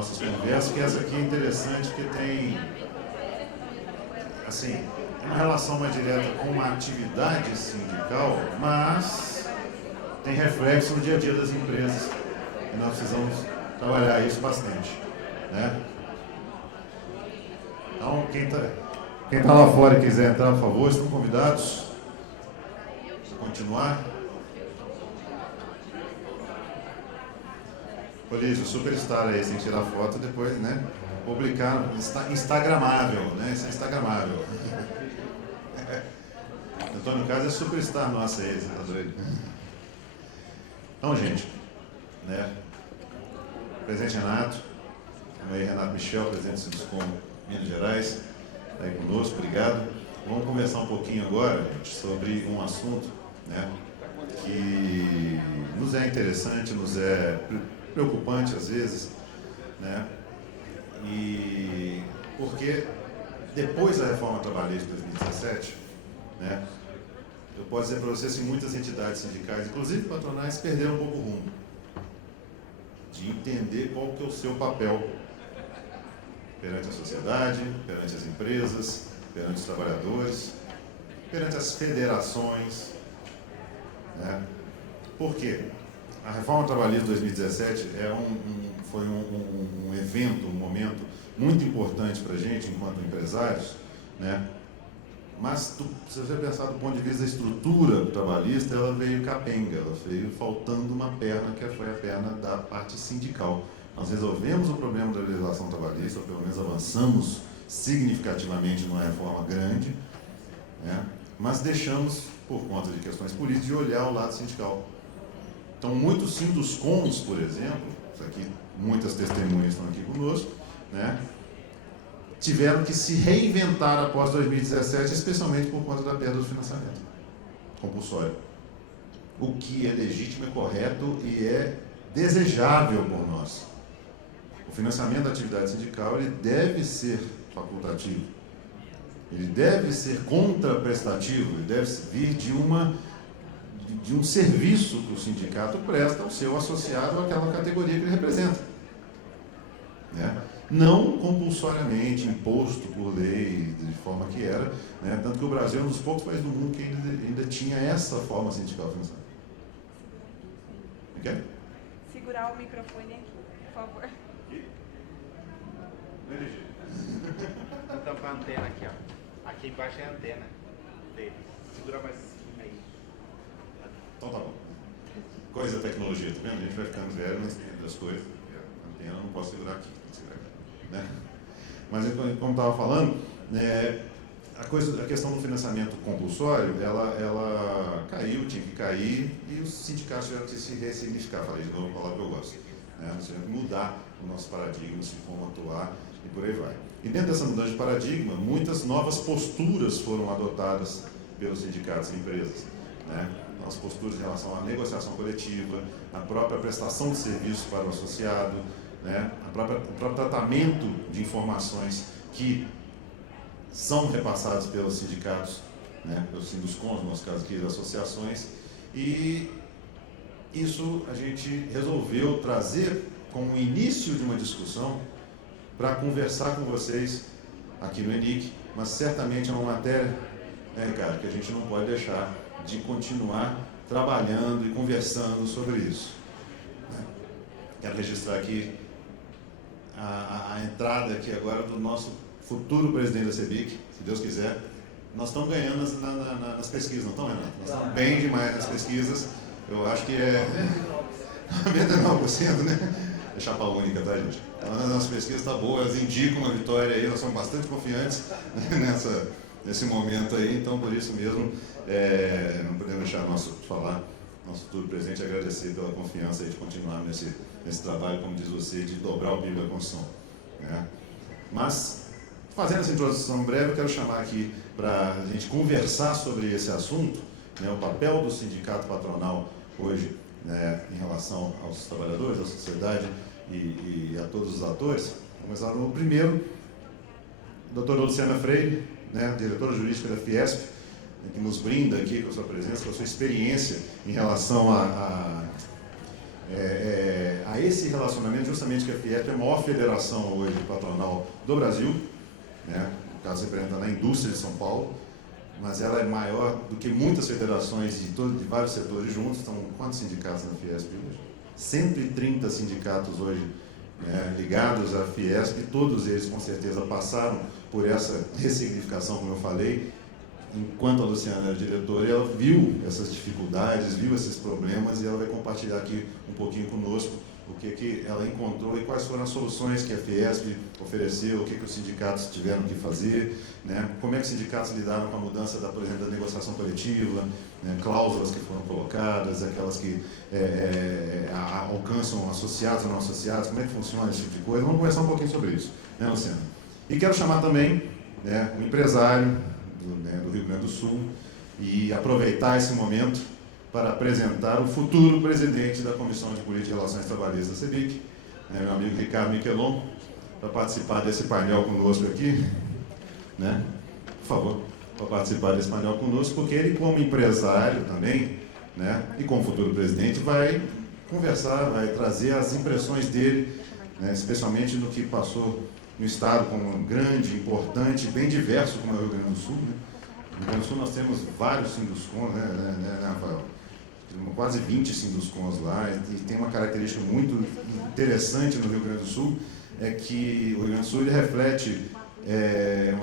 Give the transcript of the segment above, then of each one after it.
nossas conversas, que essa aqui é interessante, porque tem, assim, uma relação mais direta com uma atividade sindical, mas tem reflexo no dia a dia das empresas. E nós precisamos trabalhar isso bastante, né? Então, quem tá lá fora e quiser entrar, por favor, estão convidados a continuar. Polícia, superstar aí, sem tirar foto, depois, né? Publicar, instagramável, né? Isso é instagramável. Antônio Carlos é superstar nossa aí, você tá doido? Então, gente, né? Presidente Renato, aí Renato Michel, presidente do Sinduscom Minas Gerais, tá aí conosco, obrigado. Vamos conversar um pouquinho agora, gente, sobre um assunto, né? Que nos é interessante, nos é preocupante às vezes, né? E porque depois da reforma trabalhista de 2017, né? Eu posso dizer para vocês que muitas entidades sindicais, inclusive patronais, perderam um pouco o rumo de entender qual que é o seu papel perante a sociedade, perante as empresas, perante os trabalhadores, perante as federações, né? Por quê? A reforma trabalhista de 2017 foi um evento, um momento muito importante para a gente, enquanto empresários, né? Mas, se você pensar do ponto de vista da estrutura trabalhista, ela veio capenga, ela veio faltando uma perna, que foi a perna da parte sindical. Nós resolvemos o problema da legislação trabalhista, ou pelo menos avançamos significativamente numa reforma grande, né? Mas deixamos, por conta de questões políticas, de olhar o lado sindical. Então, muitos Sinduscoms, por exemplo, isso aqui, muitas testemunhas estão aqui conosco, né? Tiveram que se reinventar após 2017, especialmente por conta da perda do financiamento compulsório. O que é legítimo, é correto e é desejável por nós. O financiamento da atividade sindical, ele deve ser facultativo. Ele deve ser contraprestativo, ele deve vir de um serviço que o sindicato presta ao seu associado àquela categoria que ele representa, né? Não compulsoriamente imposto por lei, de forma que era, né? Tanto que o Brasil é um dos poucos países do mundo que ainda tinha essa forma sindical financiada. Okay? Segurar o microfone aqui, por favor. Aqui? Vou tampar a antena aqui, ó. Aqui embaixo é a antena dele. Segura mais aí. Então tá bom. Coisa da tecnologia, tá vendo? A gente vai ficando velho, mas tem outras coisas. A antena eu não posso segurar aqui, tem que segurar aqui, né? Mas como estava falando, a questão do financiamento compulsório, ela caiu, tinha que cair, e os sindicatos tiveram que se ressignificar. Falei de novo a palavra que eu gosto, né? Nós tivemos que mudar o nosso paradigma, de como atuar e por aí vai. E dentro dessa mudança de paradigma, muitas novas posturas foram adotadas pelos sindicatos e empresas, né? As posturas em relação à negociação coletiva, a própria prestação de serviços para o associado, né? O próprio tratamento de informações que são repassadas pelos sindicatos, né? Pelos Sinduscoms, no nosso caso aqui, das associações, e isso a gente resolveu trazer como início de uma discussão para conversar com vocês aqui no ENIC, mas certamente é uma matéria, né, Ricardo, que a gente não pode deixar de continuar trabalhando e conversando sobre isso, né? Quero registrar aqui a entrada aqui agora do nosso futuro presidente da CEBIC, se Deus quiser. Nós estamos ganhando nas pesquisas, não estamos, Renato? Nós estamos bem demais nas pesquisas. Eu acho que é 99%, né? É chapa única, tá, gente? Então, a nossa pesquisa está boa, elas indicam uma vitória aí, nós somos bastante confiantes nesse momento aí, então por isso mesmo não podemos deixar nosso futuro presidente agradecer pela confiança aí de continuar nesse trabalho, como diz você, de dobrar o bico da construção, né? Mas, fazendo essa introdução breve, eu quero chamar aqui para a gente conversar sobre esse assunto, né, o papel do sindicato patronal hoje, né, em relação aos trabalhadores, à sociedade e a todos os atores. Vamos começar no primeiro, a doutora Luciana Freire, né, diretora jurídica da Fiesp, que nos brinda aqui com a sua presença, com a sua experiência em relação a esse relacionamento, justamente que a Fiesp é a maior federação hoje patronal do Brasil, né? No caso, representa na indústria de São Paulo, mas ela é maior do que muitas federações de vários setores juntos. Então, quantos sindicatos na Fiesp hoje? 130 sindicatos hoje, né, ligados à Fiesp, todos eles com certeza passaram por essa ressignificação, como eu falei. Enquanto a Luciana era diretora, ela viu essas dificuldades, viu esses problemas, e ela vai compartilhar aqui um pouquinho conosco o que ela encontrou e quais foram as soluções que a Fiesp ofereceu, o que os sindicatos tiveram que fazer, né? Como é que os sindicatos lidaram com a mudança, por exemplo, da negociação coletiva, né? Cláusulas que foram colocadas, aquelas que alcançam associados ou não associados, como é que funciona esse tipo de coisa. Vamos conversar um pouquinho sobre isso, né, Luciana? E quero chamar também, né, um empresário do Rio Grande do Sul e aproveitar esse momento para apresentar o futuro presidente da Comissão de Política e Relações Trabalhistas da CEBIC, né, meu amigo Ricardo Miquelon, para participar desse painel conosco aqui, né? Por favor, para participar desse painel conosco, porque ele, como empresário também, né, e como futuro presidente, vai conversar, vai trazer as impressões dele, né, especialmente no que passou no estado como um grande, importante, bem diverso como é o Rio Grande do Sul, né? No Rio Grande do Sul nós temos vários Sinduscons, né, Rafael? Quase 20 Sinduscons lá, e tem uma característica muito interessante no Rio Grande do Sul, é que o Rio Grande do Sul ele reflete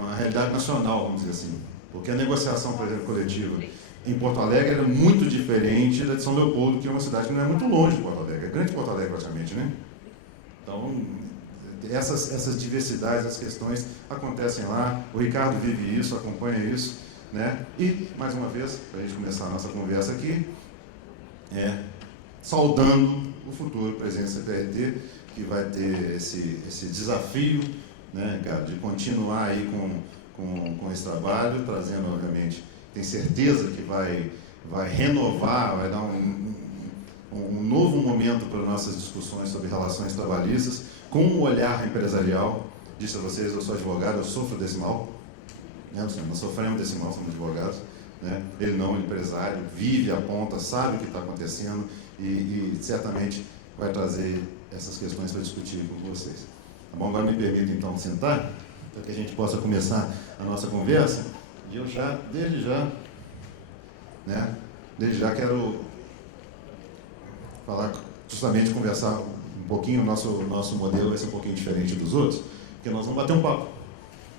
uma realidade nacional, vamos dizer assim, porque a negociação, por exemplo, coletiva em Porto Alegre era muito diferente da de São Leopoldo, que é uma cidade que não é muito longe de Porto Alegre, é grande Porto Alegre praticamente, né? Então, essas diversidades, essas questões acontecem lá, o Ricardo vive isso, acompanha isso, né? E, mais uma vez, para a gente começar a nossa conversa aqui, saudando o futuro presidente do CPRT, que vai ter esse desafio, né, cara, de continuar aí com esse trabalho, trazendo, obviamente, tem certeza que vai renovar, vai dar um novo momento para nossas discussões sobre relações trabalhistas, com um olhar empresarial. Disse a vocês, eu sou advogado, eu sofro desse mal, né? Nós sofremos desse mal, somos advogados, né? Ele não é empresário, vive, aponta, sabe o que está acontecendo e certamente vai trazer essas questões para discutir com vocês. Tá bom? Agora me permita então sentar, para que a gente possa começar a nossa conversa. E eu desde já quero falar, justamente conversar um pouquinho, o nosso modelo vai ser um pouquinho diferente dos outros, porque nós vamos bater um papo,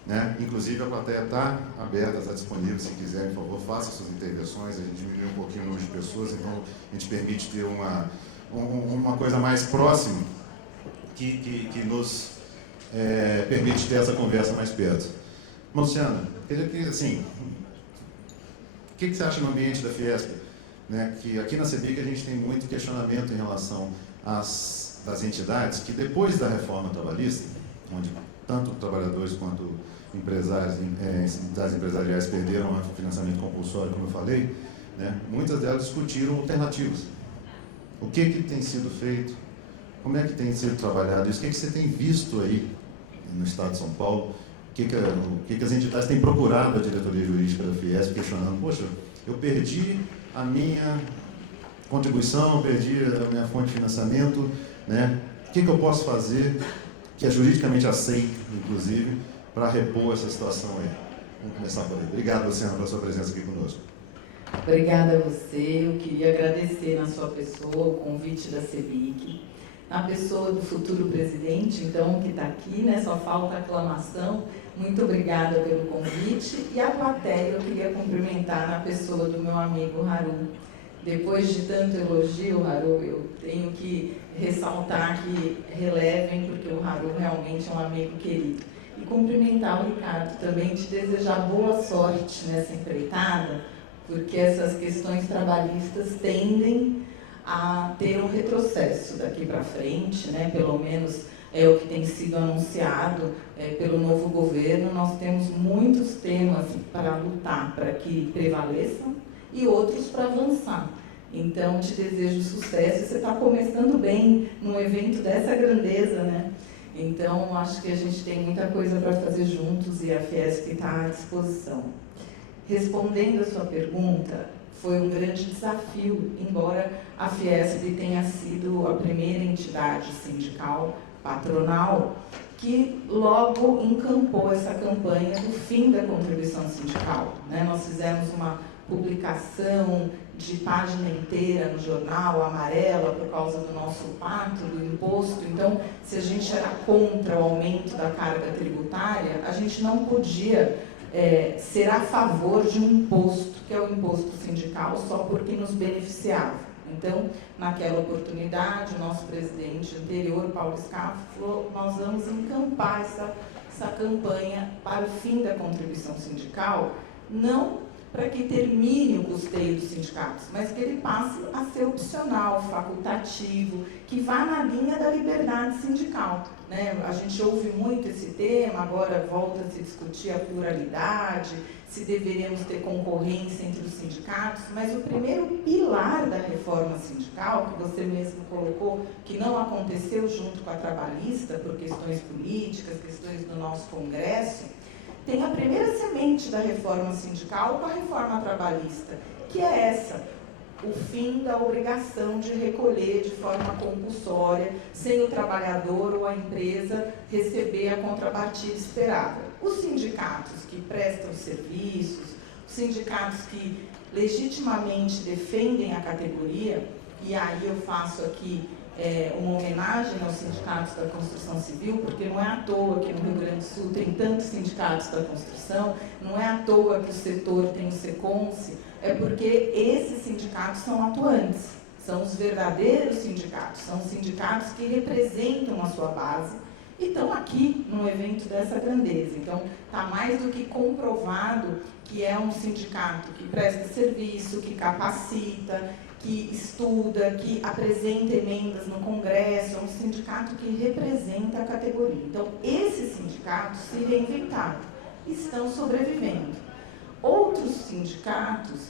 né? Inclusive a plateia está aberta, está disponível, se quiserem, por favor, façam suas intervenções, a gente diminui um pouquinho o número de pessoas, então a gente permite ter uma coisa mais próxima, que nos permite ter essa conversa mais perto. Luciana, queria que, assim, o que você acha no ambiente da Fiesp? Né, que aqui na CEBIC a gente tem muito questionamento em relação das entidades que depois da reforma trabalhista, onde tanto trabalhadores quanto empresários, entidades empresariais perderam o financiamento compulsório, como eu falei, né, muitas delas discutiram alternativas. O que tem sido feito? Como é que tem sido trabalhado isso? O que você tem visto aí no Estado de São Paulo? O que as entidades têm procurado a diretoria jurídica da Fiesp, questionando, poxa, eu perdi a minha contribuição, eu perdi a minha fonte de financiamento, né? O que eu posso fazer, que é juridicamente aceito, inclusive, para repor essa situação aí? Vamos começar por aí. Obrigado, Luciana, pela sua presença aqui conosco. Obrigada a você. Eu queria agradecer na sua pessoa o convite da CEBIC, na pessoa do futuro presidente, então, que está aqui, né? Só falta aclamação. Muito obrigada pelo convite. E a plateia eu queria cumprimentar na pessoa do meu amigo Haru. Depois de tanto elogio, Haru, eu tenho que ressaltar que relevem, porque o Haru realmente é um amigo querido. E cumprimentar o Ricardo também, te desejar boa sorte nessa empreitada, porque essas questões trabalhistas tendem a ter um retrocesso daqui para frente, né? Pelo menos é o que tem sido anunciado pelo novo governo. Nós temos muitos temas para lutar, para que prevaleçam, e outros para avançar. Então, te desejo sucesso. Você está começando bem num evento dessa grandeza, né? Então, acho que a gente tem muita coisa para fazer juntos e a Fiesp está à disposição. Respondendo a sua pergunta, foi um grande desafio, embora a Fiesp tenha sido a primeira entidade sindical patronal que logo encampou essa campanha do fim da contribuição sindical, né? Nós fizemos uma publicação de página inteira no jornal, amarela, por causa do nosso pacto, do imposto. Então, se a gente era contra o aumento da carga tributária, a gente não podia ser a favor de um imposto, que é o imposto sindical, só porque nos beneficiava. Então, naquela oportunidade, o nosso presidente anterior, Paulo Scaff, falou: nós vamos encampar essa campanha para o fim da contribuição sindical, não para que termine o custeio dos sindicatos, mas que ele passe a ser opcional, facultativo, que vá na linha da liberdade sindical, né? A gente ouve muito esse tema, agora volta a se discutir a pluralidade, se deveríamos ter concorrência entre os sindicatos, mas o primeiro pilar da reforma sindical, que você mesmo colocou, que não aconteceu junto com a trabalhista, por questões políticas, questões do nosso Congresso, tem a primeira semente da reforma sindical com a reforma trabalhista, que é essa: o fim da obrigação de recolher de forma compulsória, sem o trabalhador ou a empresa receber a contrapartida esperada. Os sindicatos que prestam serviços, os sindicatos que legitimamente defendem a categoria, e aí eu faço aqui uma homenagem aos sindicatos da construção civil, porque não é à toa que no Rio Grande do Sul tem tantos sindicatos da construção, não é à toa que o setor tem o SECONSE, é porque esses sindicatos são atuantes, são os verdadeiros sindicatos, são os sindicatos que representam a sua base e estão aqui num evento dessa grandeza. Então, está mais do que comprovado que é um sindicato que presta serviço, que capacita, que estuda, que apresenta emendas no Congresso, é um sindicato que representa a categoria. Então, esses sindicatos se reinventaram, estão sobrevivendo. Outros sindicatos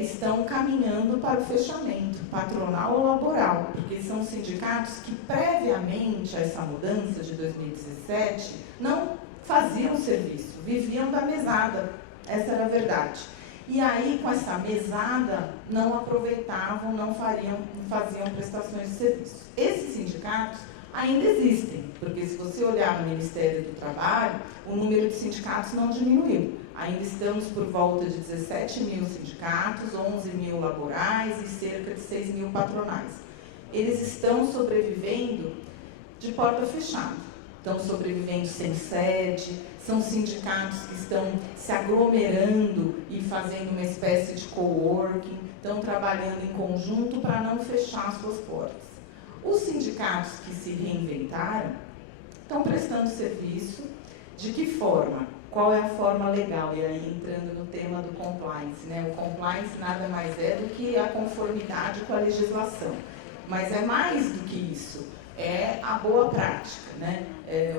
estão caminhando para o fechamento, patronal ou laboral, porque são sindicatos que, previamente a essa mudança de 2017, não faziam serviço, viviam da mesada, essa era a verdade. E aí, com essa mesada, não aproveitavam, não faziam prestações de serviço. Esses sindicatos ainda existem, porque se você olhar no Ministério do Trabalho, o número de sindicatos não diminuiu. Ainda estamos por volta de 17 mil sindicatos, 11 mil laborais e cerca de 6 mil patronais. Eles estão sobrevivendo de porta fechada, estão sobrevivendo sem sede, são sindicatos que estão se aglomerando e fazendo uma espécie de coworking, estão trabalhando em conjunto para não fechar suas portas. Os sindicatos que se reinventaram estão prestando serviço. De que forma? Qual é a forma legal? E aí, entrando no tema do compliance, né? O compliance nada mais é do que a conformidade com a legislação. Mas é mais do que isso, é a boa prática, né?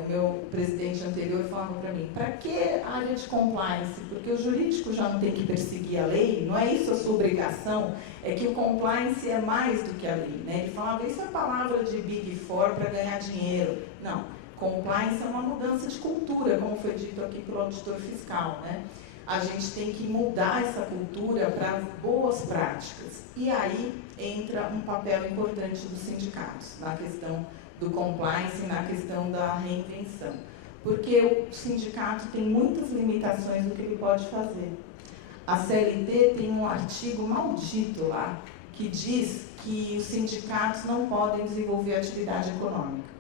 O meu presidente anterior falava para mim: para que área de compliance? Porque o jurídico já não tem que perseguir a lei, não é isso a sua obrigação, é que o compliance é mais do que a lei, né? Ele falava: isso é palavra de Big Four para ganhar dinheiro. Não. Compliance é uma mudança de cultura, como foi dito aqui pelo auditor fiscal, né? A gente tem que mudar essa cultura para boas práticas. E aí entra um papel importante dos sindicatos, na questão do compliance e na questão da reinvenção. Porque o sindicato tem muitas limitações do que ele pode fazer. A CLT tem um artigo maldito lá, que diz que os sindicatos não podem desenvolver atividade econômica,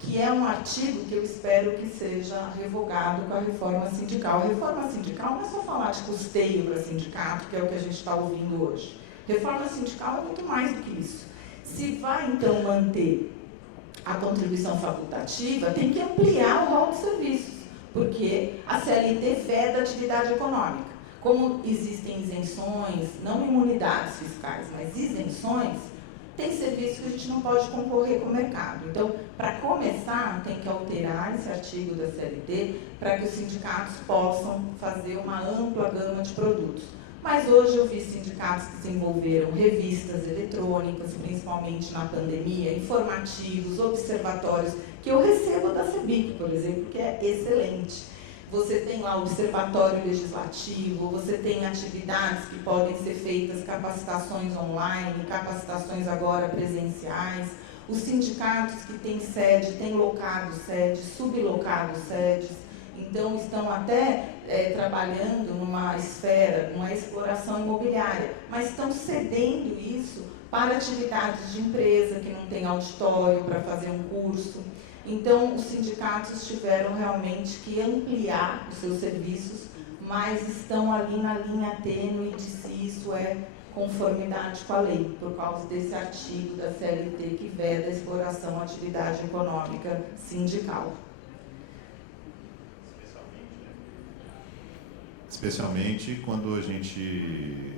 que é um artigo que eu espero que seja revogado com a reforma sindical. A reforma sindical não é só falar de custeio para sindicato, que é o que a gente está ouvindo hoje. Reforma sindical é muito mais do que isso. Se vai, então, manter a contribuição facultativa, tem que ampliar o rol de serviços, porque a CLT veda a atividade econômica. Como existem isenções, não imunidades fiscais, mas isenções, tem serviço que a gente não pode concorrer com o mercado. Então, para começar, tem que alterar esse artigo da CLT para que os sindicatos possam fazer uma ampla gama de produtos. Mas hoje eu vi sindicatos que desenvolveram revistas eletrônicas, principalmente na pandemia, informativos, observatórios, que eu recebo da CEBIC, por exemplo, que é excelente. você tem lá o observatório legislativo, você tem atividades que podem ser feitas, capacitações online, capacitações agora presenciais, os sindicatos que têm sede, têm locado sede, sublocado sedes, então estão até trabalhando numa esfera, uma exploração imobiliária, mas estão cedendo isso para atividades de empresa que não tem auditório para fazer um curso. Então, os sindicatos tiveram realmente que ampliar os seus serviços, mas estão ali na linha tênue de se isso é conformidade com a lei, por causa desse artigo da CLT que veda a exploração à atividade econômica sindical. Especialmente quando a gente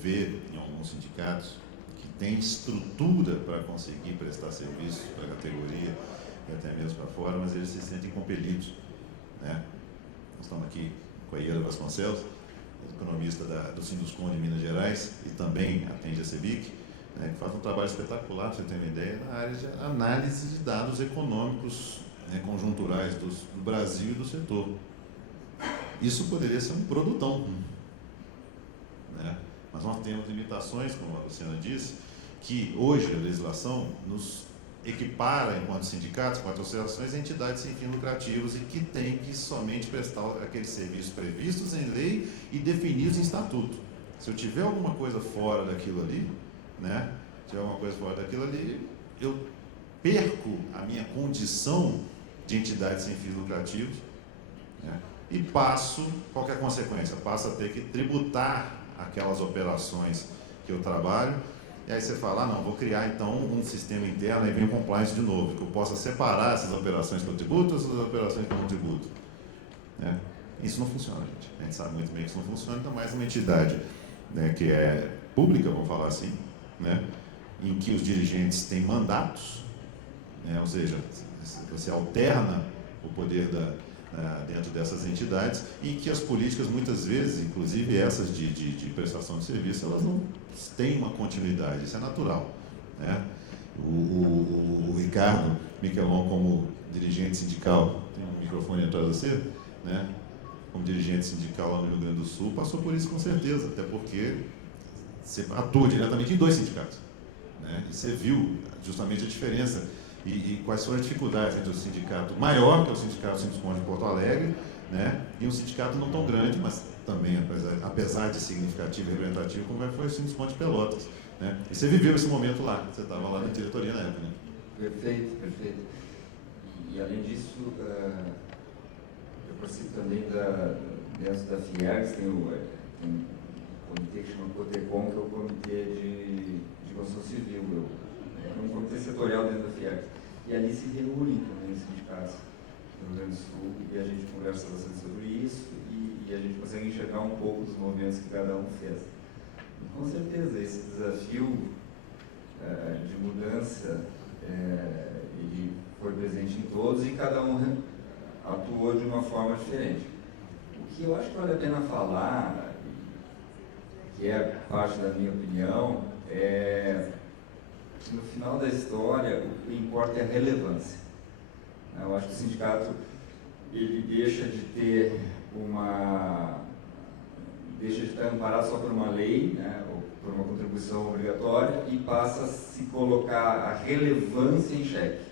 vê em alguns sindicatos que tem estrutura para conseguir prestar serviços para a categoria e até mesmo para fora, mas eles se sentem compelidos, né? Nós estamos aqui com a Ieda Vasconcelos, economista do Sinduscon de Minas Gerais e também atende a CEBIC, né, que faz um trabalho espetacular, para você ter uma ideia, na área de análise de dados econômicos, né, conjunturais do Brasil e do setor. Isso poderia ser um produtão, né? Mas nós temos limitações, como a Luciana disse, que hoje a legislação nos equipara, enquanto sindicatos, enquanto associações, entidades sem fins lucrativos e que têm que somente prestar aqueles serviços previstos em lei e definidos em estatuto. Se eu tiver alguma coisa fora daquilo ali, né, eu perco a minha condição de entidade sem fins lucrativos, né, e passo, qual que é a consequência? Passo a ter que tributar aquelas operações que eu trabalho. E aí você fala, não, vou criar então um sistema interno, aí vem o compliance de novo, que eu possa separar essas operações que eu tributo, essas operações que eu não tributo, né? Isso não funciona, gente. A gente sabe muito bem que isso não funciona, ainda mais uma entidade, né, que é pública, vamos falar assim, né, em que os dirigentes têm mandatos, né, ou seja, você alterna o poder dentro dessas entidades, e que as políticas muitas vezes, inclusive essas de prestação de serviço, elas não têm uma continuidade, isso é natural, né? O Ricardo Miquelon, como dirigente sindical, tem um microfone atrás de você, né? Como dirigente sindical lá no Rio Grande do Sul, passou por isso com certeza, até porque você atua diretamente em 2 sindicatos, né? E você viu justamente a diferença e quais foram as dificuldades entre o sindicato maior, que é o sindicato Sinduscon de Porto Alegre, né, e um sindicato não tão grande, mas também, apesar de significativo e representativo, como foi o Sinduscon de Pelotas, né? E você viveu esse momento lá, você estava lá na diretoria na época, né? Perfeito, perfeito. E além disso, eu participo também dentro da FIERGS, tem um comitê que chama COTECOM, que é o Comitê de Construção Civil, é um comitê setorial dentro da FIERGS. E ali se reúnem também os sindicatos do Rio Grande do Sul e a gente conversa bastante sobre isso e a gente consegue enxergar um pouco dos movimentos que cada um fez. E, com certeza, esse desafio de mudança ele foi presente em todos e cada um atuou de uma forma diferente. O que eu acho que vale a pena falar, que é parte da minha opinião, é que no final da história o que importa é a relevância. Eu acho que o sindicato ele deixa de estar amparado só por uma lei, né, ou por uma contribuição obrigatória, e passa a se colocar a relevância em xeque.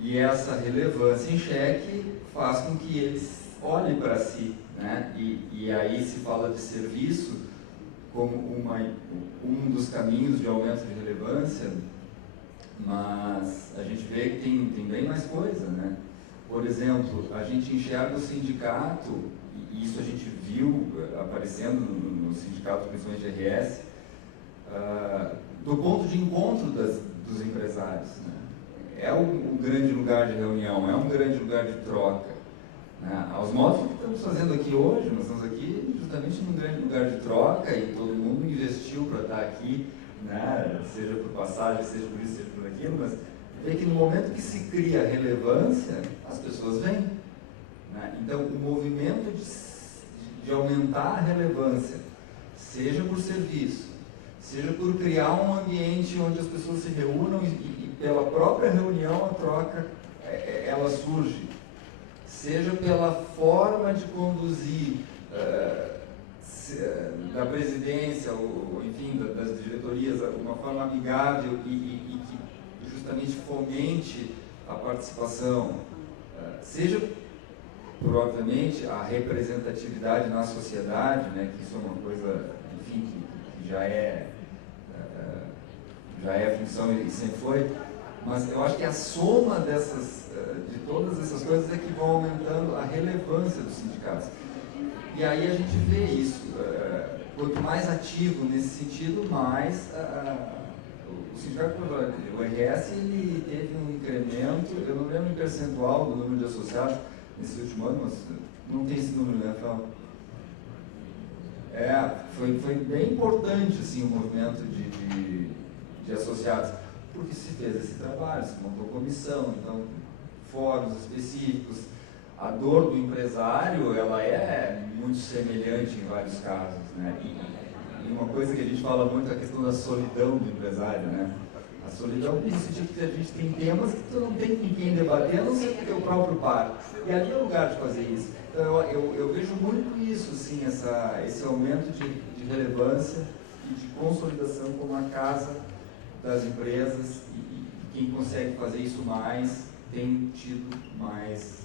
E essa relevância em xeque faz com que eles olhem para si, né, e aí se fala de serviço como um dos caminhos de aumento de relevância, mas a gente vê que tem bem mais coisa, né? Por exemplo, a gente enxerga o sindicato, e isso a gente viu aparecendo no sindicato, principalmente RS, do ponto de encontro dos empresários, né? É um grande lugar de reunião, é um grande lugar de troca, né? Aos modos que estamos fazendo aqui hoje, nós estamos aqui justamente num grande lugar de troca e todo mundo investiu para estar aqui, né? Seja por passagem, seja por isso, seja por aquilo, mas vê que no momento que se cria relevância, as pessoas vêm, né? Então, o movimento de aumentar a relevância, seja por serviço, seja por criar um ambiente onde as pessoas se reúnam e pela própria reunião a troca ela surge, seja pela forma de conduzir da presidência, ou enfim, das diretorias, uma forma amigável e que justamente fomente a participação, seja por, obviamente, a representatividade na sociedade, né, que isso é uma coisa, enfim, que já é função e sempre foi, mas eu acho que a soma de todas essas coisas é que vão aumentando a relevância dos sindicatos. E aí a gente vê isso, quanto mais ativo nesse sentido, mais o sindicato, o RS, ele teve um incremento, eu não lembro em percentual do número de associados nesse último ano, mas não tem esse número, né, Rafael? Foi bem importante assim, o movimento de associados, porque se fez esse trabalho, se montou comissão, então fóruns específicos. A dor do empresário, ela é muito semelhante em vários casos, né? E uma coisa que a gente fala muito é a questão da solidão do empresário, né? A solidão no sentido que a gente tem temas que tu não tem com quem debater, a não ser com o teu próprio par. E ali é o lugar de fazer isso. Então eu vejo muito isso, assim, esse aumento de relevância e de consolidação como a casa das empresas, e quem consegue fazer isso mais tem tido mais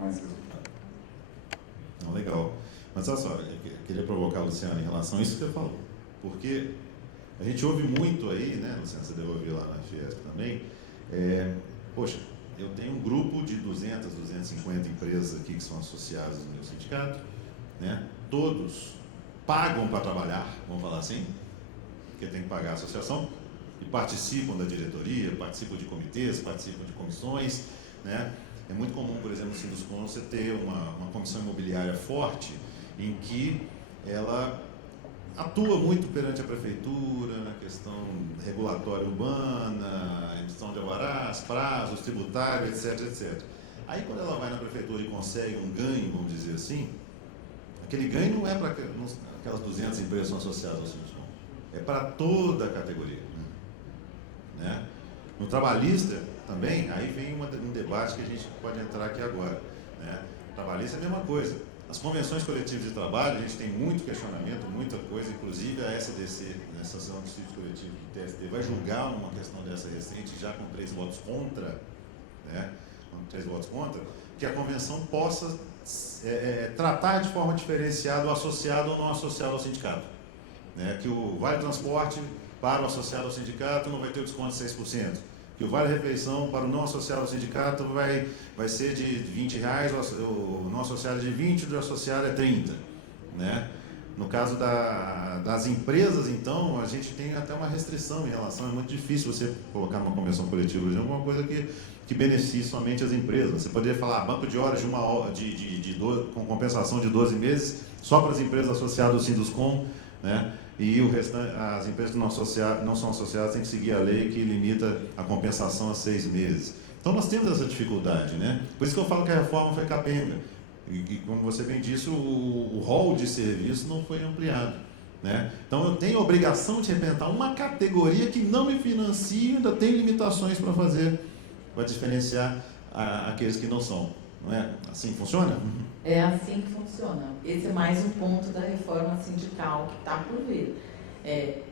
resultado. Não, legal. Mas olha só, eu queria provocar, Luciano, em relação a isso que você falou. Porque a gente ouve muito aí, né, Luciano, você deve ouvir lá na Fiesp também, poxa, eu tenho um grupo de 200, 250 empresas aqui que são associadas no meu sindicato, né, todos pagam para trabalhar, vamos falar assim, porque tem que pagar a associação, e participam da diretoria, participam de comitês, participam de comissões, né? É muito comum, por exemplo, no Sinduscon, você ter uma comissão imobiliária forte, em que ela atua muito perante a prefeitura, na questão regulatória urbana, emissão de alvarás, prazos, tributário, etc, etc. Aí, quando ela vai na prefeitura e consegue um ganho, vamos dizer assim, aquele ganho não é para aquelas 200 empresas que são associadas ao Sinduscon, é para toda a categoria, né? No trabalhista também, aí vem um debate que a gente pode entrar aqui agora, né? Trabalhista é a mesma coisa. As convenções coletivas de trabalho, a gente tem muito questionamento, muita coisa, inclusive a SDC, né, Associação dos Síndicos Coletivos do TST, vai julgar uma questão dessa recente, já com 3 votos contra, né? Com 3 votos contra, que a convenção possa tratar de forma diferenciada o associado ou não associado ao sindicato, né? Que o Vale Transporte para o associado ao sindicato não vai ter o desconto de 6%. Que o vale-refeição para o não associado ao sindicato vai ser de R$20, o não associado é de 20, o associado é 30. Né? No caso das empresas, então, a gente tem até uma restrição em relação, é muito difícil você colocar numa convenção coletiva de alguma coisa que beneficie somente as empresas. Você poderia falar banco de horas com compensação de 12 meses só para as empresas associadas ao Sinduscon, né? E o restante, as empresas que não são associadas têm que seguir a lei que limita a compensação a 6 meses. Então nós temos essa dificuldade, né? Por isso que eu falo que a reforma foi capenga. E como você bem disse, o rol de serviço não foi ampliado, né? Então eu tenho a obrigação de representar uma categoria que não me financia e ainda tem limitações para fazer, para diferenciar aqueles que não são. Não é assim que funciona? É assim que funciona. Esse é mais um ponto da reforma sindical que está por vir.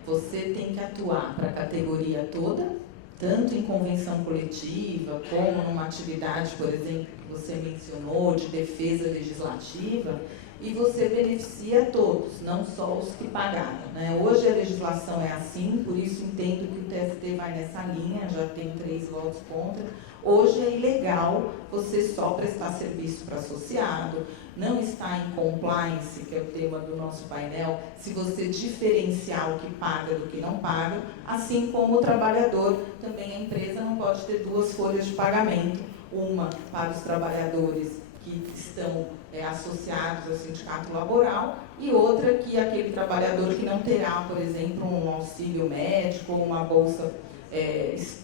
Você tem que atuar para a categoria toda, tanto em convenção coletiva, como numa atividade, por exemplo, que você mencionou, de defesa legislativa, e você beneficia todos, não só os que pagaram, né? Hoje a legislação é assim, por isso entendo que o TST vai nessa linha, já tem 3 votos contra. Hoje é ilegal você só prestar serviço para associado, não está em compliance, que é o tema do nosso painel, se você diferenciar o que paga do que não paga, assim como o trabalhador, também a empresa não pode ter 2 folhas de pagamento, uma para os trabalhadores que estão associados ao sindicato laboral e outra que aquele trabalhador que não terá, por exemplo, um auxílio médico ou uma bolsa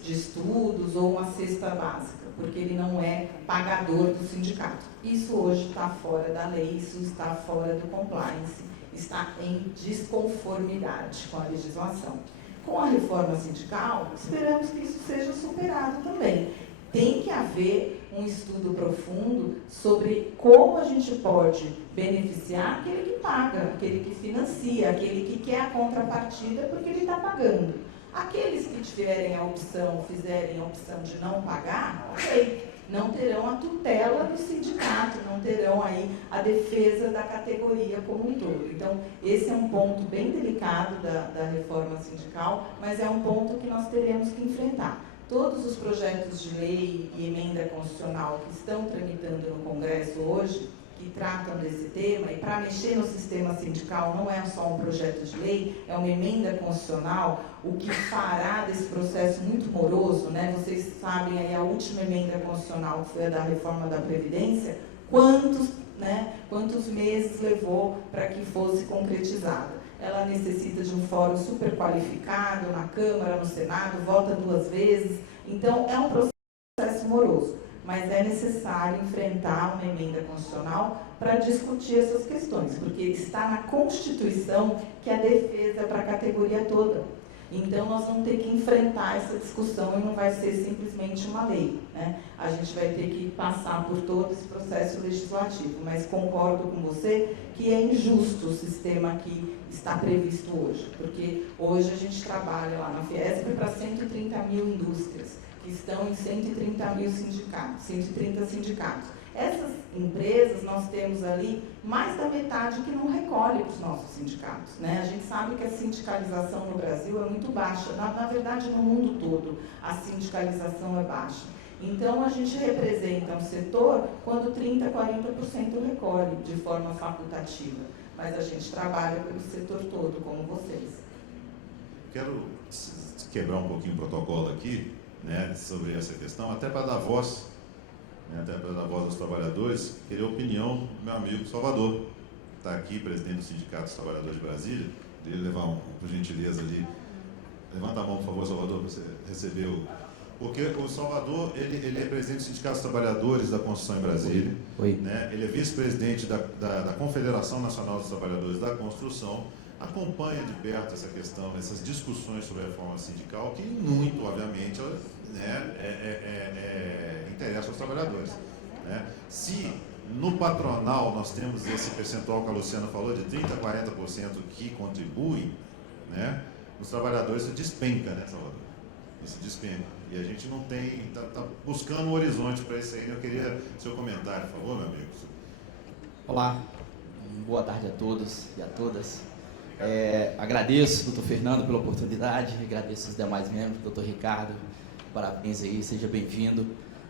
de estudos ou uma cesta básica, porque ele não é pagador do sindicato. Isso hoje está fora da lei, isso está fora do compliance, está em desconformidade com a legislação. Com a reforma sindical, esperamos que isso seja superado também. Tem que haver um estudo profundo sobre como a gente pode beneficiar aquele que paga, aquele que financia, aquele que quer a contrapartida porque ele está pagando. Aqueles que tiverem a opção, fizerem a opção de não pagar, ok, não terão a tutela do sindicato, não terão aí a defesa da categoria como um todo. Então, esse é um ponto bem delicado da reforma sindical, mas é um ponto que nós teremos que enfrentar. Todos os projetos de lei e emenda constitucional que estão tramitando no Congresso hoje, que tratam desse tema, e para mexer no sistema sindical não é só um projeto de lei, é uma emenda constitucional, o que fará desse processo muito moroso, né? Vocês sabem aí a última emenda constitucional, que foi a da reforma da Previdência, quantos meses levou para que fosse concretizada. Ela necessita de um fórum super qualificado na Câmara, no Senado, vota 2 vezes, então é um processo moroso. Mas é necessário enfrentar uma emenda constitucional para discutir essas questões, porque está na Constituição que a defesa é para a categoria toda. Então, nós vamos ter que enfrentar essa discussão e não vai ser simplesmente uma lei, né? A gente vai ter que passar por todo esse processo legislativo, mas concordo com você que é injusto o sistema que está previsto hoje, porque hoje a gente trabalha lá na Fiesp para 130 mil indústrias, que estão em 130 mil sindicatos, 130 sindicatos. Essas empresas, nós temos ali mais da metade que não recolhe para os nossos sindicatos, né? A gente sabe que a sindicalização no Brasil é muito baixa, na verdade no mundo todo a sindicalização é baixa. Então a gente representa um setor quando 30%, 40% recolhe de forma facultativa, mas a gente trabalha pelo setor todo, como vocês. Quero quebrar um pouquinho o protocolo aqui, né, sobre essa questão, até para dar voz, né, até para dar voz aos trabalhadores. Queria a opinião do meu amigo Salvador, que está aqui, presidente do Sindicato dos Trabalhadores de Brasília. Ele levar, por gentileza, ali. Levanta a mão, por favor, Salvador, para você receber o... Porque o Salvador, ele é presidente do Sindicato dos Trabalhadores da Construção em Brasília. Oi. Né, ele é vice-presidente da Confederação Nacional dos Trabalhadores da Construção. Acompanha de perto essa questão, essas discussões sobre a reforma sindical, que muito, obviamente, né, interessa aos trabalhadores. Né? Se no patronal nós temos esse percentual que a Luciana falou, de 30% a 40% que contribuem, né, os trabalhadores se despenca, né, Salvador? Isso despenca. E a gente não tem, está buscando um horizonte para isso aí. Eu queria seu comentário, por favor, meu amigo. Olá, boa tarde a todos e a todas. Agradeço, doutor Fernando, pela oportunidade, agradeço os demais membros, doutor Ricardo, parabéns aí, seja bem-vindo.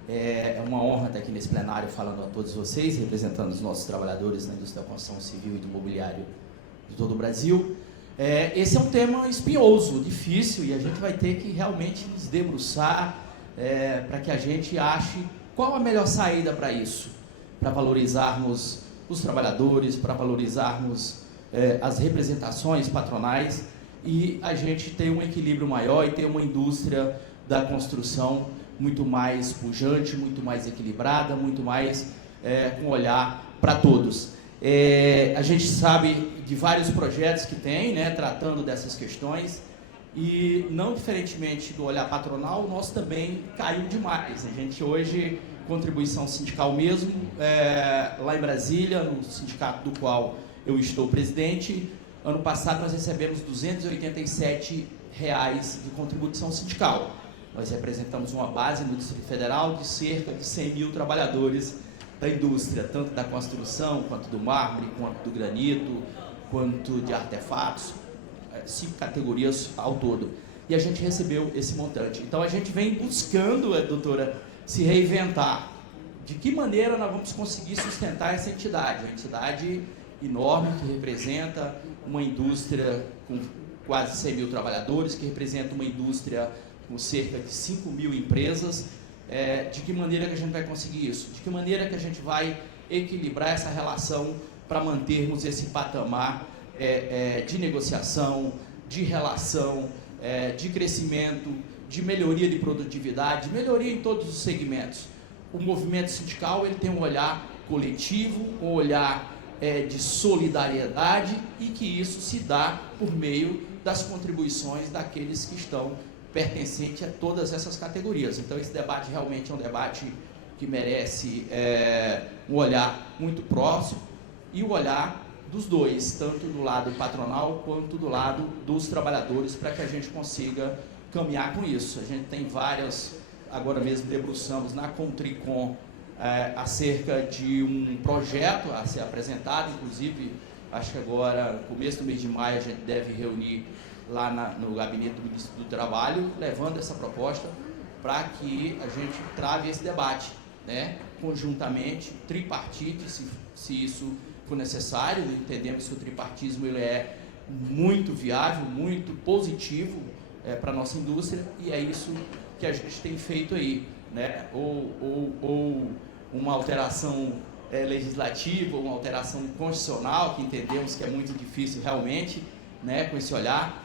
É uma honra estar aqui nesse plenário falando a todos vocês, representando os nossos trabalhadores na indústria da construção civil e do mobiliário de todo o Brasil. Esse é um tema espinhoso, difícil, e a gente vai ter que realmente nos debruçar para que a gente ache qual a melhor saída para isso, para valorizarmos os trabalhadores, para valorizarmos as representações patronais e a gente ter um equilíbrio maior e ter uma indústria da construção muito mais pujante, muito mais equilibrada, muito mais com olhar para todos. A gente sabe de vários projetos que tem, né, tratando dessas questões e, não diferentemente do olhar patronal, o nosso também caiu demais. A gente hoje, contribuição sindical mesmo, lá em Brasília, no sindicato do qual eu estou presidente, ano passado nós recebemos R$ 287 de contribuição sindical. Nós representamos uma base no Distrito Federal de cerca de 100 mil trabalhadores da indústria, tanto da construção, quanto do mármore, quanto do granito, quanto de artefatos, 5 categorias ao todo. E a gente recebeu esse montante. Então a gente vem buscando, doutora, se reinventar. De que maneira nós vamos conseguir sustentar essa entidade? Uma entidade enorme que representa uma indústria com quase 100 mil trabalhadores, que representa uma indústria com cerca de 5 mil empresas. De que maneira que a gente vai conseguir isso? De que maneira que a gente vai equilibrar essa relação para mantermos esse patamar de negociação, de relação, de crescimento, de melhoria de produtividade, melhoria em todos os segmentos? O movimento sindical ele tem um olhar coletivo, um olhar de solidariedade e que isso se dá por meio das contribuições daqueles que estão pertencentes a todas essas categorias. Então esse debate realmente é um debate que merece um olhar muito próximo e o olhar dos dois, tanto do lado patronal quanto do lado dos trabalhadores, para que a gente consiga caminhar com isso. A gente tem várias, agora mesmo debruçamos na Contricom acerca de um projeto a ser apresentado, inclusive, acho que agora, no começo do mês de maio, a gente deve reunir lá no gabinete do Ministro do Trabalho, levando essa proposta para que a gente trave esse debate, né, conjuntamente, tripartite, se isso for necessário. Entendemos que o tripartismo ele é muito viável, muito positivo para a nossa indústria, e é isso que a gente tem feito aí, né? Ou uma alteração legislativa, uma alteração constitucional, que entendemos que é muito difícil realmente, né, com esse olhar.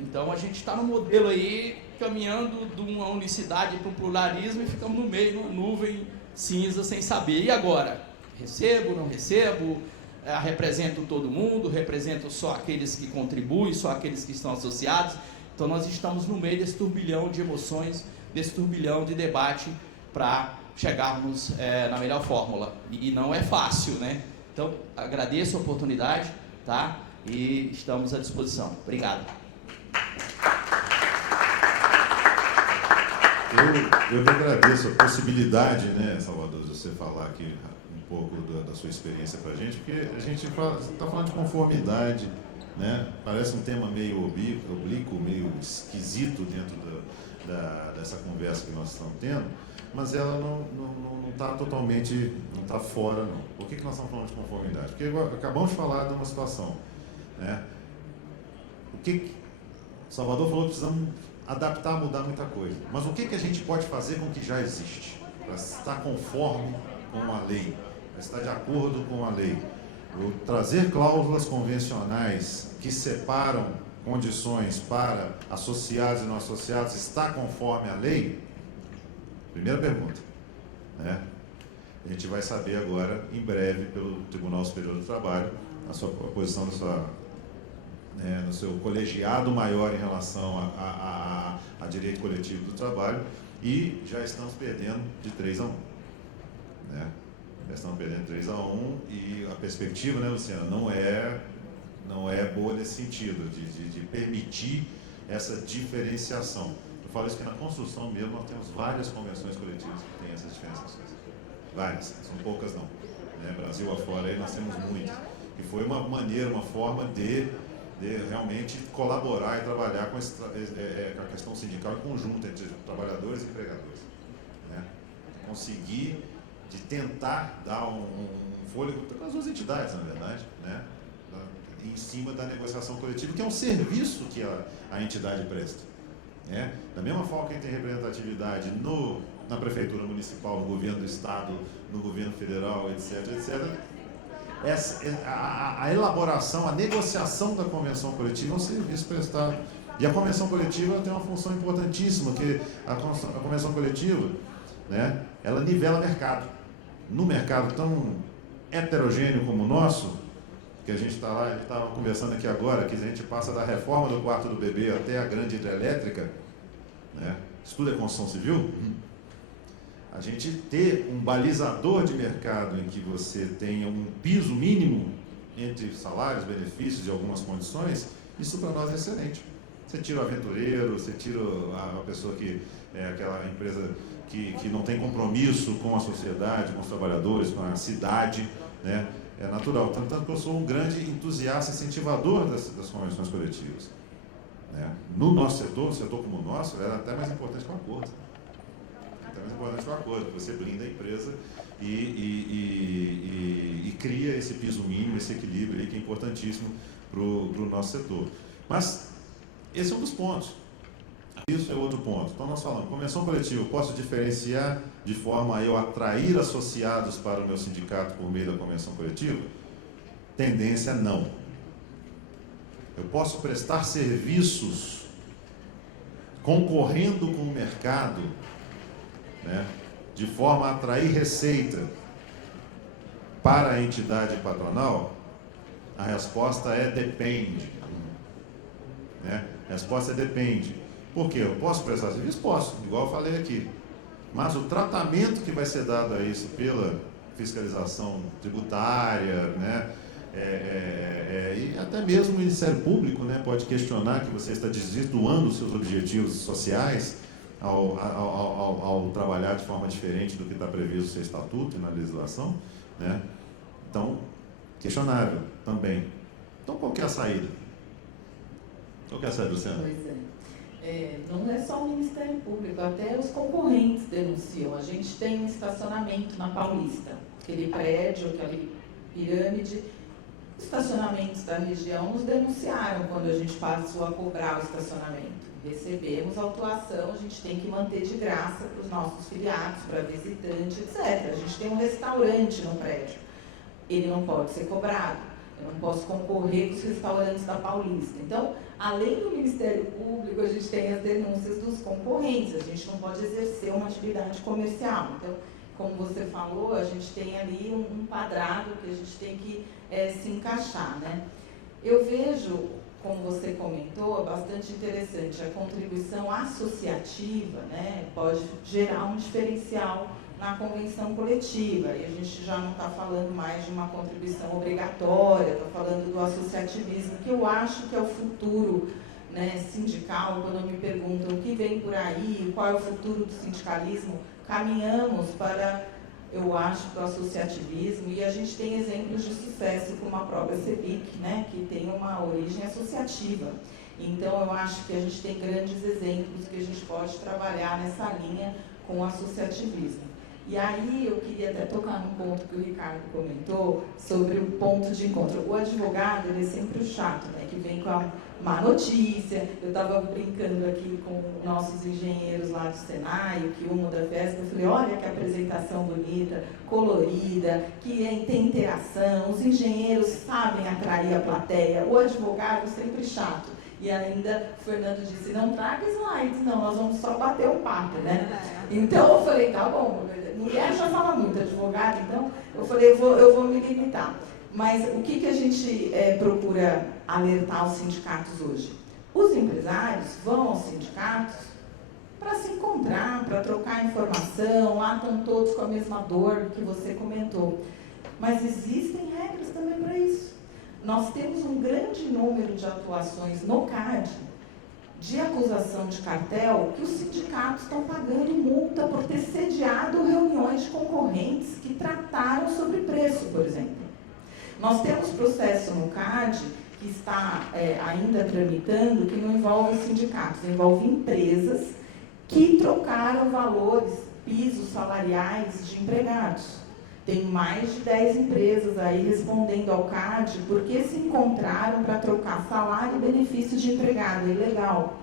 Então a gente está no modelo aí, caminhando de uma unicidade para um pluralismo, e ficamos no meio, numa nuvem cinza, sem saber. E agora? Recebo, não recebo? Represento todo mundo? Represento só aqueles que contribuem, só aqueles que estão associados? Então nós estamos no meio desse turbilhão de emoções, desse turbilhão de debate, para chegarmos na melhor fórmula. E não é fácil, né? Então agradeço a oportunidade, tá? E estamos à disposição. Obrigado. Eu que agradeço a possibilidade, né, Salvador, de você falar aqui um pouco da sua experiência para a gente, porque a gente está falando de conformidade, né? Parece um tema meio oblíquo, meio esquisito dentro dessa conversa que nós estamos tendo, mas ela não está totalmente, não está fora, não. Por que nós estamos falando de conformidade? Porque acabamos de falar de uma situação, né? Salvador falou que precisamos adaptar, mudar muita coisa. Mas o que a gente pode fazer com o que já existe? Para estar conforme com a lei, para estar de acordo com a lei. Trazer cláusulas convencionais que separam condições para associados e não associados está conforme a lei? Primeira pergunta, né? A gente vai saber agora, em breve, pelo Tribunal Superior do Trabalho, a posição no seu colegiado maior em relação a direito coletivo do trabalho, e já estamos perdendo de 3-1, né? Já estamos perdendo de 3-1, e a perspectiva, né, Luciana, não é boa nesse sentido, de permitir essa diferenciação. Eu falo isso porque na construção mesmo nós temos várias convenções coletivas que têm essas diferenciações. Várias, são poucas não. Né? Brasil afora aí nós temos muitas. E foi uma maneira, uma forma de realmente colaborar e trabalhar com a questão sindical em conjunto entre trabalhadores e empregadores. Né? Conseguir, de tentar dar um fôlego para as duas entidades, na verdade, né? Em cima da negociação coletiva, que é um serviço que a entidade presta. Né? Da mesma forma que a gente tem representatividade na prefeitura municipal, no governo do estado, no governo federal, etc., a elaboração, a negociação da convenção coletiva é um serviço prestado. E a convenção coletiva tem uma função importantíssima, que a convenção coletiva, né, ela nivela mercado. No mercado tão heterogêneo como o nosso, que a gente está lá, ele estava conversando aqui agora, que a gente passa da reforma do quarto do bebê até a grande hidrelétrica, né? Isso tudo é construção civil. A gente ter um balizador de mercado em que você tenha um piso mínimo entre salários, benefícios e algumas condições, isso para nós é excelente. Você tira o aventureiro, você tira a pessoa que é aquela empresa que não tem compromisso com a sociedade, com os trabalhadores, com a cidade, né? É natural. Tanto que eu sou um grande entusiasta, incentivador das convenções coletivas. Né? No nosso setor, um setor como o nosso, era até mais importante que o acordo. Até mais importante que o acordo. Você blinda a empresa e cria esse piso mínimo, esse equilíbrio aí, que é importantíssimo para o nosso setor. Mas esse é um dos pontos. Isso é outro ponto. Então nós falamos, convenção coletiva, eu posso diferenciar de forma a eu atrair associados para o meu sindicato por meio da convenção coletiva? Tendência não. Eu posso prestar serviços concorrendo com o mercado, né, de forma a atrair receita para a entidade patronal? A resposta é depende. Né? A resposta é depende. Por quê? Eu posso prestar serviço? Posso, igual eu falei aqui. Mas o tratamento que vai ser dado a isso pela fiscalização tributária, né, e até mesmo o Ministério Público, né, pode questionar que você está desvirtuando os seus objetivos sociais ao trabalhar de forma diferente do que está previsto no seu estatuto e na legislação, né? Então, questionável também. Então, qual que é a saída? Qual que é a saída, Luciana? Pois é. Não é só o Ministério Público, até os concorrentes denunciam. A gente tem um estacionamento na Paulista, aquele prédio, aquela pirâmide. Os estacionamentos da região nos denunciaram quando a gente passou a cobrar o estacionamento. Recebemos autuação, a gente tem que manter de graça para os nossos filiados, para visitante, etc. A gente tem um restaurante no prédio. Ele não pode ser cobrado. Eu não posso concorrer com os restaurantes da Paulista. Então, além do Ministério Público, a gente tem as denúncias dos concorrentes. A gente não pode exercer uma atividade comercial. Então, como você falou, a gente tem ali um quadrado que a gente tem que se encaixar, né? Eu vejo, como você comentou, bastante interessante, a contribuição associativa, né, pode gerar um diferencial na convenção coletiva, e a gente já não está falando mais de uma contribuição obrigatória, está falando do associativismo, que eu acho que é o futuro, né, sindical. Quando me perguntam o que vem por aí, qual é o futuro do sindicalismo, caminhamos para, eu acho, para o associativismo, e a gente tem exemplos de sucesso como a própria CEBIC, né, que tem uma origem associativa. Então, eu acho que a gente tem grandes exemplos que a gente pode trabalhar nessa linha com o associativismo. E aí, eu queria até tocar num ponto que o Ricardo comentou sobre o ponto de encontro. O advogado, ele é sempre o chato, né, que vem com a má notícia. Eu estava brincando aqui com nossos engenheiros lá do Senai, o Kiumo da festa, eu falei, olha que apresentação bonita, colorida, que tem interação, os engenheiros sabem atrair a plateia, o advogado sempre chato. E ainda o Fernando disse, não traga slides, não, nós vamos só bater um papo, né? Então eu falei, tá bom, mulher já fala muito, advogado, então eu falei, eu vou me limitar. Mas o que a gente procura alertar os sindicatos hoje? Os empresários vão aos sindicatos para se encontrar, para trocar informação, lá estão todos com a mesma dor que você comentou. Mas existem regras também para isso. Nós temos um grande número de atuações no CAD de acusação de cartel que os sindicatos estão pagando multa por ter sediado reuniões de concorrentes que trataram sobre preço, por exemplo. Nós temos processo no CAD que está ainda tramitando, que não envolve sindicatos, envolve empresas que trocaram valores, pisos salariais de empregados. Tem mais de 10 empresas aí respondendo ao CAD porque se encontraram para trocar salário e benefício de empregado, é ilegal.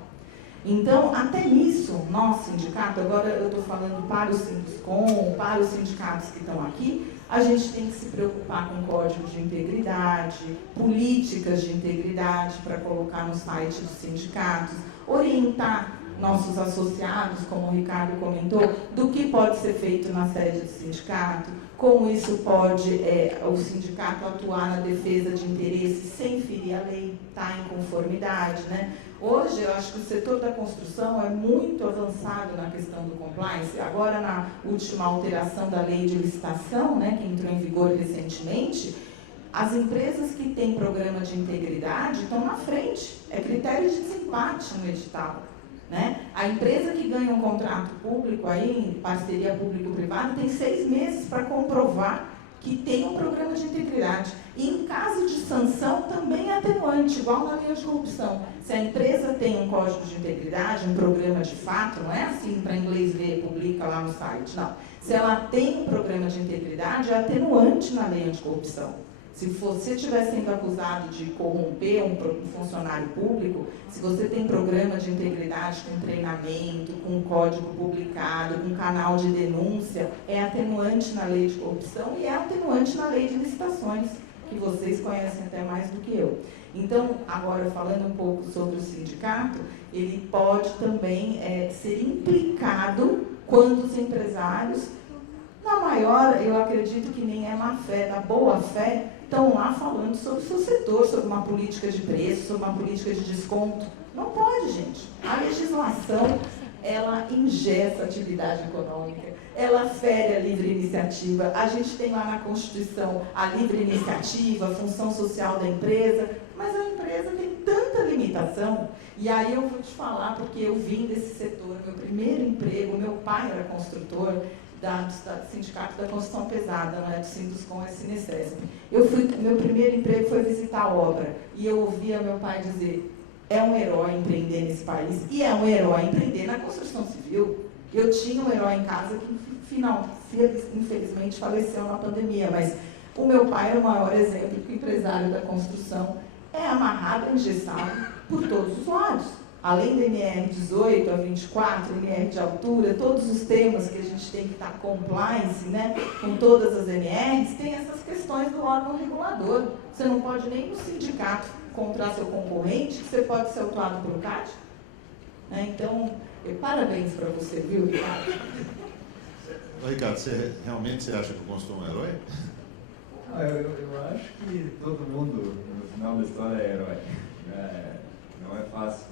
Então, até nisso, nós, sindicato, agora eu estou falando para o Sinduscom, para os sindicatos que estão aqui, a gente tem que se preocupar com código de integridade, políticas de integridade para colocar no site dos sindicatos, orientar nossos associados, como o Ricardo comentou, do que pode ser feito na sede do sindicato, como isso pode o sindicato atuar na defesa de interesses sem ferir a lei, estar em conformidade, né? Hoje, eu acho que o setor da construção é muito avançado na questão do compliance. Agora, na última alteração da lei de licitação, né, que entrou em vigor recentemente, as empresas que têm programa de integridade estão na frente. É critério de desempate no edital. Né? A empresa que ganha um contrato público, aí, em parceria público-privada, tem 6 meses para comprovar que tem um programa de integridade. E em caso de sanção, também é atenuante, igual na lei de corrupção. Se a empresa tem um código de integridade, um programa de fato, não é assim para inglês ver, publica lá no site, não. Se ela tem um programa de integridade, é atenuante na lei anticorrupção. Se você estiver sendo acusado de corromper um funcionário público, se você tem programa de integridade com treinamento, com código publicado, com canal de denúncia, é atenuante na lei de corrupção e é atenuante na lei de licitações, que vocês conhecem até mais do que eu. Então, agora falando um pouco sobre o sindicato, ele pode também ser implicado quando os empresários, na maior, eu acredito que nem é má fé, na boa fé, estão lá falando sobre o seu setor, sobre uma política de preço, sobre uma política de desconto. Não pode, gente. A legislação ela ingessa a atividade econômica, ela fere a livre iniciativa. A gente tem lá na Constituição a livre iniciativa, a função social da empresa, mas a empresa tem tanta limitação. E aí eu vou te falar, porque eu vim desse setor, meu primeiro emprego, meu pai era construtor do Sindicato da Construção Pesada, não é do Sinduscom, é Sinesesp. Meu primeiro emprego foi visitar a obra, e eu ouvia meu pai dizer: é um herói empreender nesse país, e é um herói empreender na construção civil. Eu tinha um herói em casa que, infelizmente, faleceu na pandemia, mas o meu pai era o maior exemplo que o empresário da construção é amarrado, engessado por todos os lados. Além do NR 18 a 24, NR de altura, todos os temas que a gente tem que estar compliance, né, com todas as NRs, tem essas questões do órgão regulador. Você não pode nem no sindicato encontrar seu concorrente, que você pode ser autuado pelo CAD. Então, parabéns para você, viu, Ricardo? Ô, Ricardo, você acha que o consultor é um herói? Eu acho que todo mundo, no final da história, é herói. Não é fácil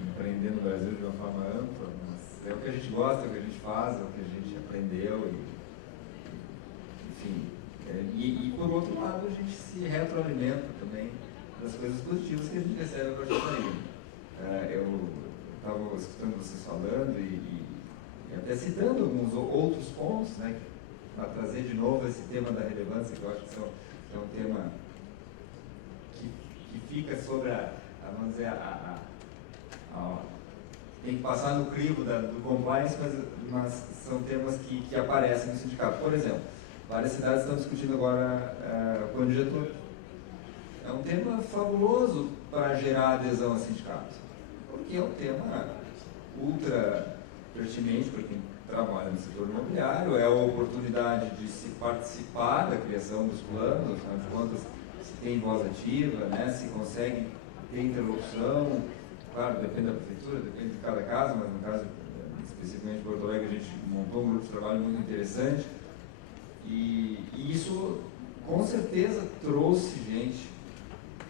empreender no Brasil de uma forma ampla, mas é o que a gente gosta, é o que a gente faz, é o que a gente aprendeu, enfim. E por outro lado, a gente se retroalimenta também das coisas positivas que a gente recebe para a gente. Eu estava escutando vocês falando e até citando alguns outros pontos, né, para trazer de novo esse tema da relevância, que eu acho que é um tema que fica sobre vamos dizer, tem que passar no crivo do compliance, mas são temas que aparecem no sindicato. Por exemplo, várias cidades estão discutindo agora o plano diretor. É um tema fabuloso para gerar adesão ao sindicato, porque é um tema ultra pertinente para quem trabalha no setor imobiliário, é a oportunidade de se participar da criação dos planos, afinal de contas, se tem voz ativa, né, se consegue ter interlocução. Claro, depende da prefeitura, depende de cada caso, mas no caso, especificamente de Porto Alegre, a gente montou um grupo de trabalho muito interessante e isso, com certeza, trouxe gente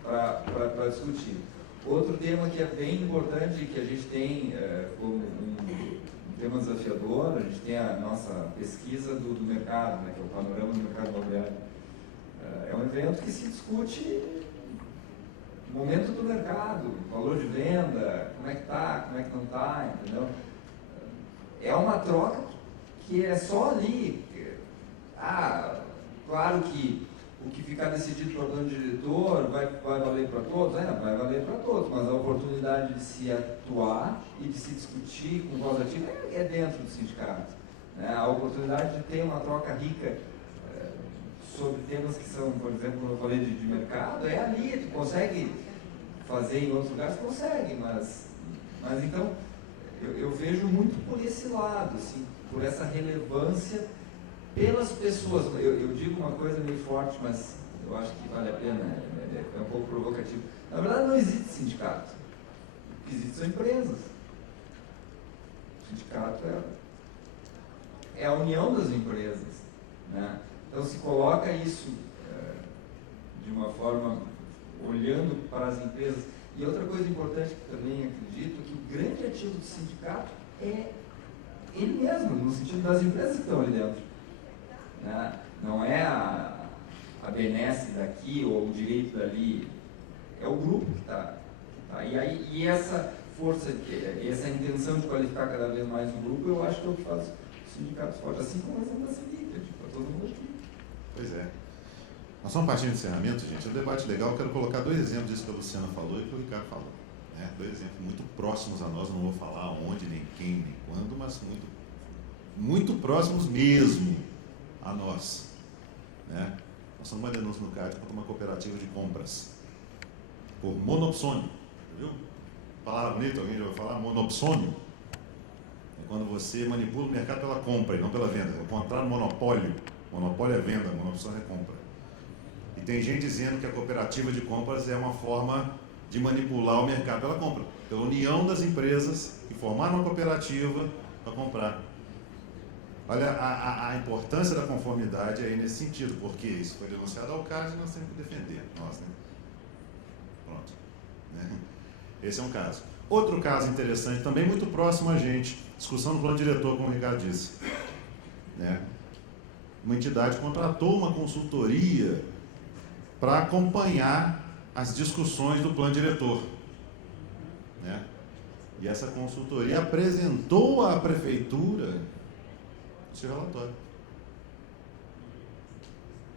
para discutir. Outro tema que é bem importante, que a gente tem como um tema desafiador, a gente tem a nossa pesquisa do mercado, né, que é o panorama do mercado imobiliário. É um evento que se discute o momento do mercado, valor de venda, como é que está, como é que não está, entendeu? É uma troca que é só ali. Claro que o que ficar decidido pelo plano diretor vai valer para todos, vai valer para todos, mas a oportunidade de se atuar e de se discutir com voz ativa é dentro do sindicato. Né? A oportunidade de ter uma troca rica sobre temas que são, por exemplo, como eu falei de mercado, é ali, tu consegue fazer em outros lugares, consegue, mas então eu vejo muito por esse lado, assim, por essa relevância pelas pessoas. Eu digo uma coisa meio forte, mas eu acho que vale a pena, é um pouco provocativo. Na verdade, não existe sindicato. O que existe são empresas. O sindicato é a união das empresas. Né? Então, se coloca isso de uma forma olhando para as empresas. E outra coisa importante que também acredito, que o grande ativo do sindicato é ele mesmo, no sentido das empresas que estão ali dentro. Né? Não é a benesse daqui ou o direito dali, é o grupo que está. E essa força, essa intenção de qualificar cada vez mais o grupo, eu acho que é o que faz o sindicato forte, assim como a exemplo da CEBIC, para todo mundo aqui. Pois é. Nós estamos partindo de encerramento, gente. É um debate legal. Eu quero colocar dois exemplos disso que a Luciana falou e que o Ricardo falou. Né? Dois exemplos muito próximos a nós, não vou falar onde, nem quem, nem quando, mas muito próximos mesmo a nós. Né? Nós temos uma denúncia no CAD contra uma cooperativa de compras por monopsônio. Viu? Palavra bonita, alguém já vai falar? Monopsônio é quando você manipula o mercado pela compra e não pela venda. É o contrário do monopólio. Monopólio é venda, monopsônio é compra. E tem gente dizendo que a cooperativa de compras é uma forma de manipular o mercado pela compra, pela união das empresas que formaram uma cooperativa para comprar. Olha a importância da conformidade aí nesse sentido, porque isso foi denunciado ao CAD e nós temos que defender. Nós, né? Pronto. Né? Esse é um caso. Outro caso interessante, também muito próximo a gente, discussão no plano diretor, como o Ricardo disse. Né? Uma entidade contratou uma consultoria para acompanhar as discussões do plano diretor. Né? E essa consultoria apresentou à prefeitura o seu relatório.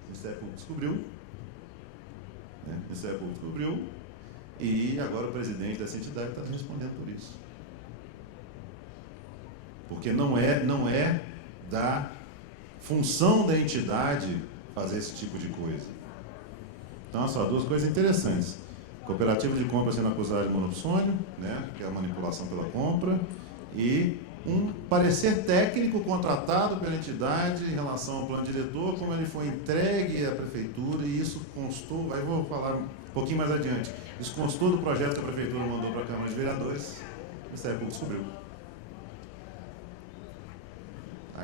O Ministério Público descobriu, né? O Ministério Público descobriu, e agora o presidente dessa entidade está respondendo por isso. Porque não é da função da entidade fazer esse tipo de coisa. Então, só duas coisas interessantes. Cooperativa de compra sendo acusada de monopsônio, né, que é a manipulação pela compra, e um parecer técnico contratado pela entidade em relação ao plano diretor, como ele foi entregue à prefeitura, e isso constou, aí vou falar um pouquinho mais adiante, isso constou do projeto que a prefeitura mandou para a Câmara de Vereadores, o Ministério Público descobriu.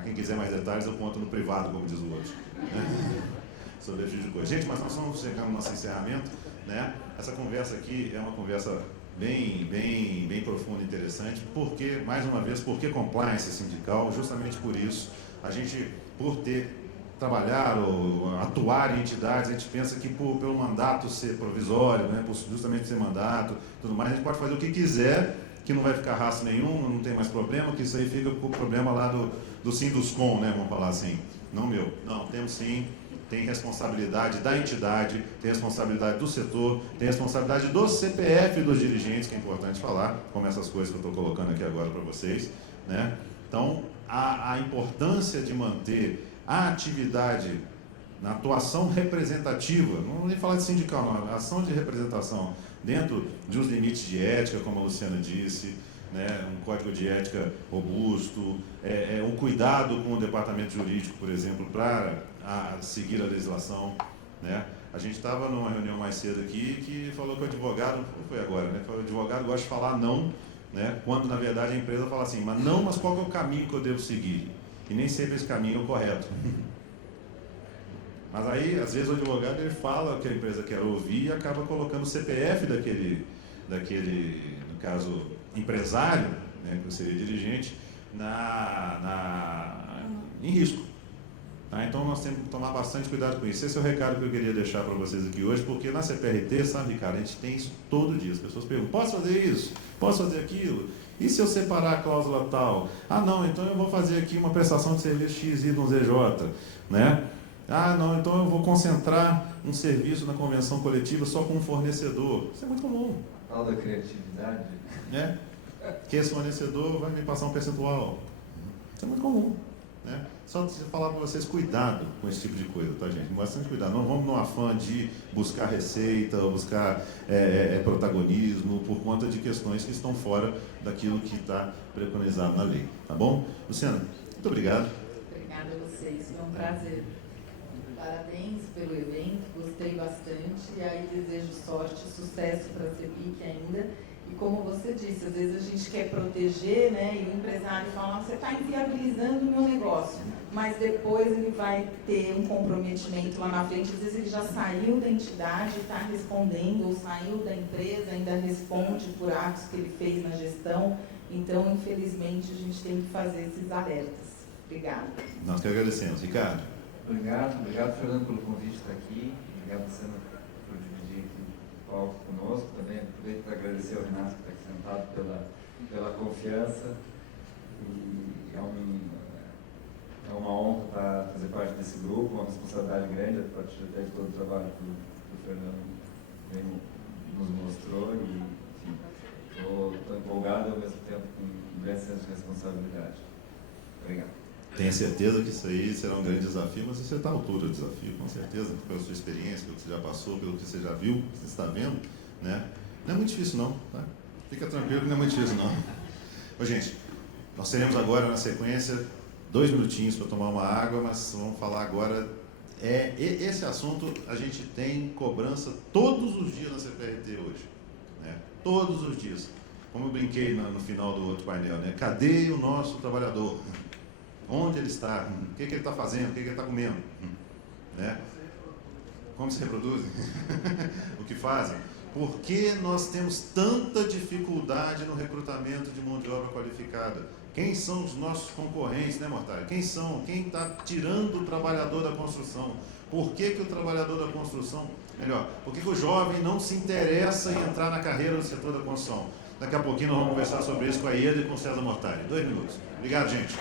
Quem quiser mais detalhes, eu conto no privado, como diz o outro, né? Sobre esse tipo de coisa. Gente, mas nós estamos chegando no nosso encerramento, né? Essa conversa aqui é uma conversa bem profunda e interessante, porque, mais uma vez, porque compliance sindical, justamente por isso, a gente, por trabalhar ou atuar em entidades, a gente pensa que pelo mandato ser provisório, né? Justamente ser mandato, tudo mais, a gente pode fazer o que quiser, que não vai ficar rastro nenhum, não tem mais problema, que isso aí fica com o problema lá do Sinduscom, né? Vamos falar assim. Não meu. Não, temos sim. Tem responsabilidade da entidade, tem responsabilidade do setor, tem responsabilidade do CPF dos dirigentes, que é importante falar, como essas coisas que eu estou colocando aqui agora para vocês, né? Então, a importância de manter a atividade na atuação representativa, não vou nem falar de sindical, não, a ação de representação dentro de uns limites de ética, como a Luciana disse, né, um código de ética robusto, um cuidado com o departamento jurídico, por exemplo, para seguir a legislação, né? A gente estava numa reunião mais cedo aqui que falou que o advogado, foi agora, né? O advogado gosta de falar não, né? Quando na verdade a empresa fala assim, mas qual que é o caminho que eu devo seguir? E nem sempre esse caminho é o correto. Mas aí, às vezes o advogado ele fala o que a empresa quer ouvir e acaba colocando o CPF daquele no caso, empresário, né, que seria dirigente, em risco. Tá? Então nós temos que tomar bastante cuidado com isso. Esse é o recado que eu queria deixar para vocês aqui hoje, porque na CPRT, sabe, Ricardo, a gente tem isso todo dia. As pessoas perguntam, posso fazer isso? Posso fazer aquilo? E se eu separar a cláusula tal? Ah, não, então eu vou fazer aqui uma prestação de serviço XYZJ, né? Ah, não, então eu vou concentrar um serviço na convenção coletiva só com um fornecedor. Isso é muito comum. Tal da criatividade. Né? Que esse fornecedor vai me passar um percentual. Isso é muito comum. Né? Só falar para vocês, cuidado com esse tipo de coisa, tá, gente? Bastante cuidado. Não vamos no afã de buscar receita, ou buscar protagonismo, por conta de questões que estão fora daquilo que está preconizado na lei. Tá bom? Luciana, muito obrigado. Obrigada a vocês, foi um prazer. Parabéns pelo evento, gostei bastante, e aí desejo sorte e sucesso para a CEBIC ainda. E como você disse, às vezes a gente quer proteger, né, e o empresário fala, você está inviabilizando o meu negócio, mas depois ele vai ter um comprometimento lá na frente, às vezes ele já saiu da entidade, está respondendo, ou saiu da empresa, ainda responde por atos que ele fez na gestão, então infelizmente a gente tem que fazer esses alertas. Obrigada. Nós que agradecemos. Ricardo. Obrigado, Fernando, pelo convite de estar aqui. Obrigado, Luciana, por dividir aqui o palco conosco. Também aproveito para agradecer ao Renato, que está aqui sentado, pela confiança. E é uma honra fazer parte desse grupo, uma responsabilidade grande, a partir até de todo o trabalho que o Fernando nos mostrou. E, enfim, estou empolgado e ao mesmo tempo com um grande senso de responsabilidade. Obrigado. Tenho certeza que isso aí será um grande desafio, mas você está à altura do desafio, com certeza, pela sua experiência, pelo que você já passou, pelo que você já viu, que você está vendo, né? Não é muito difícil não, tá? Fica tranquilo que não é muito difícil não. Ô, gente, nós teremos agora na sequência 2 minutinhos para tomar uma água, mas vamos falar agora, esse assunto a gente tem cobrança todos os dias na CPRT hoje, né? Todos os dias. Como eu brinquei no final do outro painel, né? Cadê o nosso trabalhador? Onde ele está? O que ele está fazendo? O que ele está comendo? Né? Como se reproduzem? O que fazem? Por que nós temos tanta dificuldade no recrutamento de mão de obra qualificada? Quem são os nossos concorrentes, né, Mortari? Quem são? Quem está tirando o trabalhador da construção? Por que o trabalhador da construção, melhor, por que o jovem não se interessa em entrar na carreira do setor da construção? Daqui a pouquinho nós vamos conversar sobre isso com a Ieda e com o César Mortari. 2 minutos. Obrigado, gente.